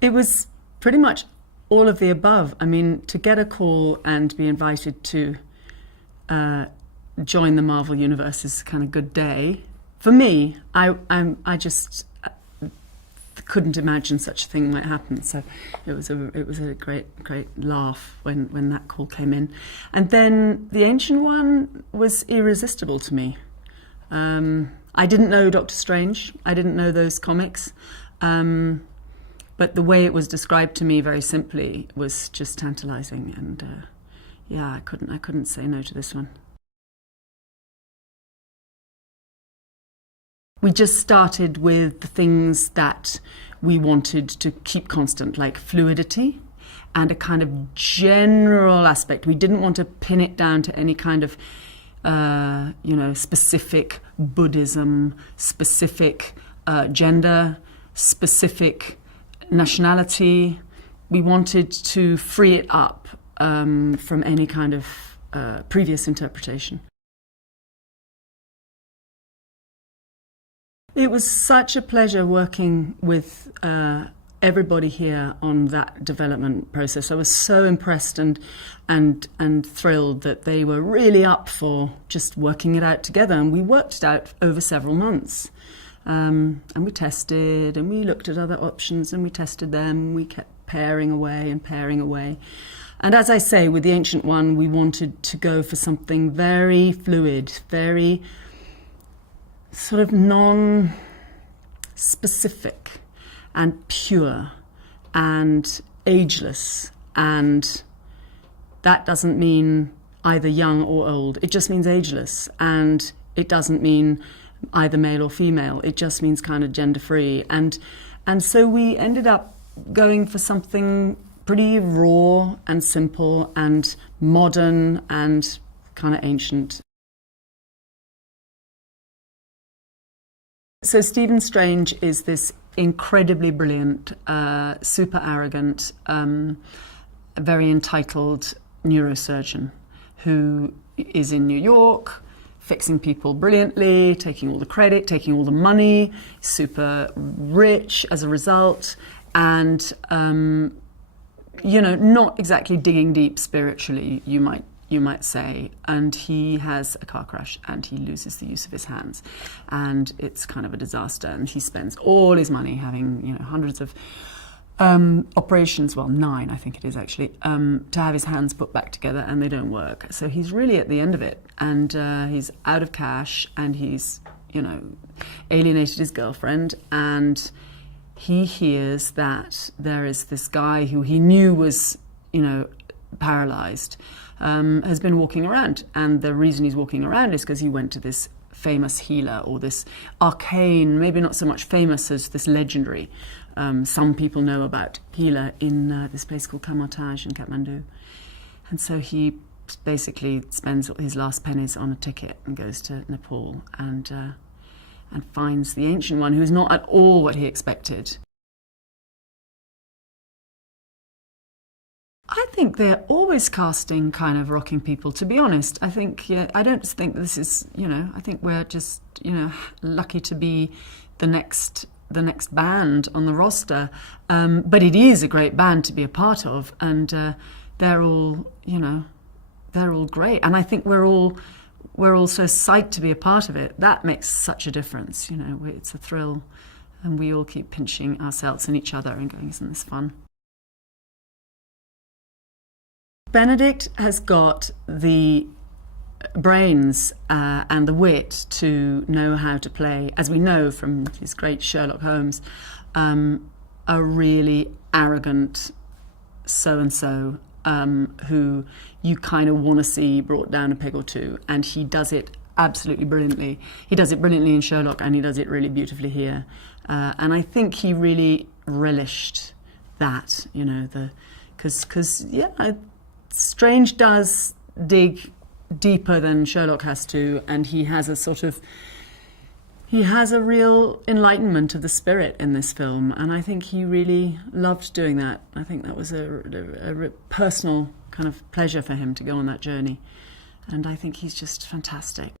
It was pretty much all of the above. I mean, to get a call and be invited to join the Marvel universe is a kind of good day. For me, I just couldn't imagine such a thing might happen. So it was a great laugh when that call came in. And then the Ancient One was irresistible to me. I didn't know Doctor Strange. I didn't know those comics. But the way it was described to me very simply was just tantalizing. And yeah, I couldn't say no to this one. We just started with the things that we wanted to keep constant, like fluidity and a kind of general aspect. We didn't want to pin it down to any kind of, specific Buddhism, specific gender, specific nationality. We wanted to free it up from any kind of previous interpretation. It was such a pleasure working with everybody here on that development process. I was so impressed and thrilled that they were really up for just working it out together. And we worked it out over several months. And we tested and we looked at other options and we tested them. We kept pairing away and pairing away. And as I say, with the Ancient One, we wanted to go for something very fluid, very sort of non-specific and pure and ageless. And that doesn't mean either young or old. It just means ageless. And it doesn't mean either male or female. It just means kind of gender-free. And so we ended up going for something pretty raw and simple and modern and kind of ancient. So Stephen Strange is this incredibly brilliant, super arrogant, very entitled neurosurgeon who is in New York, fixing people brilliantly, taking all the credit, taking all the money, super rich as a result, and not exactly digging deep spiritually, you might say. And he has a car crash and he loses the use of his hands, and it's kind of a disaster. And he spends all his money having hundreds of operations, well 9 I think it is actually, to have his hands put back together, and they don't work. So he's really at the end of it, and he's out of cash, and he's alienated his girlfriend, and he hears that there is this guy who he knew was paralyzed, has been walking around, and the reason he's walking around is because he went to this famous healer, or this arcane, maybe not so much famous as this legendary. Some people know about healer in this place called Cumberbatch in Kathmandu. And so he basically spends his last pennies on a ticket and goes to Nepal and finds the Ancient One, who is not at all what he expected. I think they're always casting kind of rocking people, to be honest. I think, I don't think this is, I think we're just, lucky to be the next band on the roster. But it is a great band to be a part of, and they're all great. And I think we're all so psyched to be a part of it. That makes such a difference, it's a thrill. And we all keep pinching ourselves and each other and going, isn't this fun? Benedict has got the brains and the wit to know how to play, as we know from his great Sherlock Holmes, a really arrogant so-and-so who you kind of want to see brought down a peg or two, and he does it absolutely brilliantly. He does it brilliantly in Sherlock, and he does it really beautifully here. And I think he really relished that, because Strange does dig deeper than Sherlock has to, and he has a real enlightenment of the spirit in this film, and I think he really loved doing that. I think that was a personal kind of pleasure for him to go on that journey, and I think he's just fantastic.